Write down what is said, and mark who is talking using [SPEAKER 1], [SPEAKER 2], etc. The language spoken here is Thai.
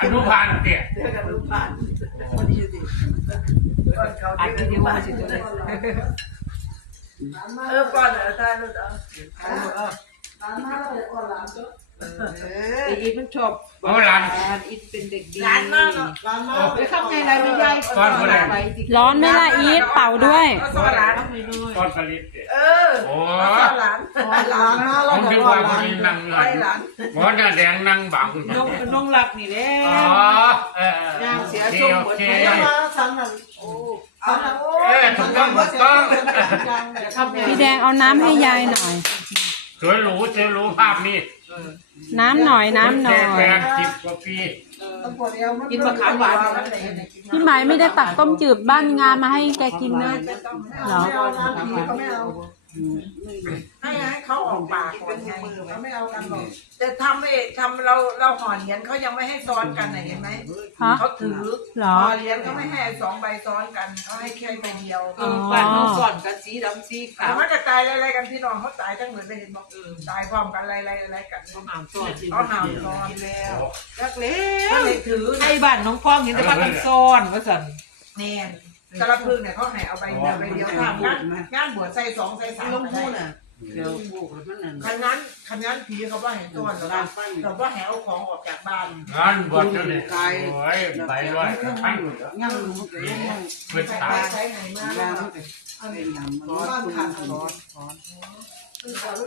[SPEAKER 1] อนุพันธ์เนี่ย
[SPEAKER 2] เจอกันรูปผ่านพอดีสิก่อนเขา
[SPEAKER 3] อัน
[SPEAKER 2] อ
[SPEAKER 3] นี้
[SPEAKER 2] กัน
[SPEAKER 3] ที่ว่า
[SPEAKER 2] ผ่าน
[SPEAKER 3] สิตัวเอ
[SPEAKER 2] อก่อนเออตายแล้วเออ
[SPEAKER 4] ร้านมาเลยก่อนร้านก็
[SPEAKER 3] ไอ้อีทมันชอบ
[SPEAKER 1] ราะหลาน
[SPEAKER 3] อีทเป็นเด็กดี
[SPEAKER 2] ร้านมากเนาะ
[SPEAKER 4] ร้านมา
[SPEAKER 3] ไปเข้าไงไรไม่ได้
[SPEAKER 1] ก้อนอะไร
[SPEAKER 5] ร้อนไหม่ละอีทเป่าด้วย
[SPEAKER 2] ก็สอนร้าน
[SPEAKER 3] ไม่น้อย
[SPEAKER 1] ก้อนผลิตเนี่ย
[SPEAKER 2] เออ
[SPEAKER 1] โอ้
[SPEAKER 2] ก็สอนร้าน
[SPEAKER 4] ร้านมา
[SPEAKER 1] ผ
[SPEAKER 4] เรา
[SPEAKER 1] ม
[SPEAKER 4] จะ
[SPEAKER 1] คิด
[SPEAKER 4] ก่อ
[SPEAKER 1] ว่านคน
[SPEAKER 4] ร้าน
[SPEAKER 1] นี้นั่งเงิ
[SPEAKER 2] ไป
[SPEAKER 1] น
[SPEAKER 2] ร้าน
[SPEAKER 1] หมอหน้าแดงนั่งบัง
[SPEAKER 3] น้องน้องหลักนี่แหละ
[SPEAKER 1] อ๋อเออเออโอเคโอเค
[SPEAKER 4] มาสั่งนั่นโอ้เอาหนังโอ้
[SPEAKER 1] เออถูกต้องถูกต้อง
[SPEAKER 5] พี่แดงเอาน้ำให้ยายหน่อย
[SPEAKER 1] สวยหรูสวยหรูภาพนี้
[SPEAKER 5] น้ำหน่อยน้ำหน่อย
[SPEAKER 1] แดงสิบกว่าปี
[SPEAKER 4] ต้องปวดเอวมัน
[SPEAKER 3] กินมะขามหวาน
[SPEAKER 5] พี่หมายไม่ได้ตักต้มจืดบ้านงานมาให้แกกินนะเหรอ
[SPEAKER 4] ไม่เอาน้ำผีเขาไม่เอา
[SPEAKER 2] ให้ให้เขา ออกปากก่อนไง
[SPEAKER 4] เขาไม่เอากันหรอก
[SPEAKER 2] แต่ทำเองทำเราเราห่อเหรียญเขายังไม่ให้ซ้อนกันน่ะเห็นไหม
[SPEAKER 5] ฮะ
[SPEAKER 2] เขาถือ
[SPEAKER 5] เหรอ
[SPEAKER 2] ห่อเหรียญเขาไม่ให้สองใบซ้อนกันเขาให้แค่ใบเดียว
[SPEAKER 3] เออบ้านน้องสอนกันสีดำสีขา
[SPEAKER 2] แต่
[SPEAKER 3] ว
[SPEAKER 2] มันจะตายอะไรๆกันพี่น้องเขาตายทั้งเหมือนเลยเห็นบอกเออตายพร้อมกันอะไรๆอะไรกัน
[SPEAKER 3] เขาหามสอน
[SPEAKER 2] เขาหามซ้อนแล้ว
[SPEAKER 3] รักเล็
[SPEAKER 2] ก็
[SPEAKER 3] ก
[SPEAKER 2] เลยถือ
[SPEAKER 3] ให้บ้านน้องพ้องเห็นแต่ว่ากันซ้อนว่าสัน
[SPEAKER 2] แน่นกระพึ่งเนี่ยเขาให้เอาใบเดียวใบเดียวทำงานงานบวชใส่สองใส่สาม
[SPEAKER 4] ลงพูนอะ
[SPEAKER 3] เดี๋ยวบุกมันนั่น
[SPEAKER 2] คันนั้นคันนั้นผีเขาว่าเห็นต้นหรอว่าแต่ว่าแหเอาของออกจากบ้าน
[SPEAKER 1] งานบวชเนี่ยโอ้ยใบร้อยพัน
[SPEAKER 4] ยังมันก็ยัง
[SPEAKER 1] เป็นตา
[SPEAKER 2] ใช้ไหนมา
[SPEAKER 4] ยังมันก็เป็นอย่างมันบ้านขาดร้อน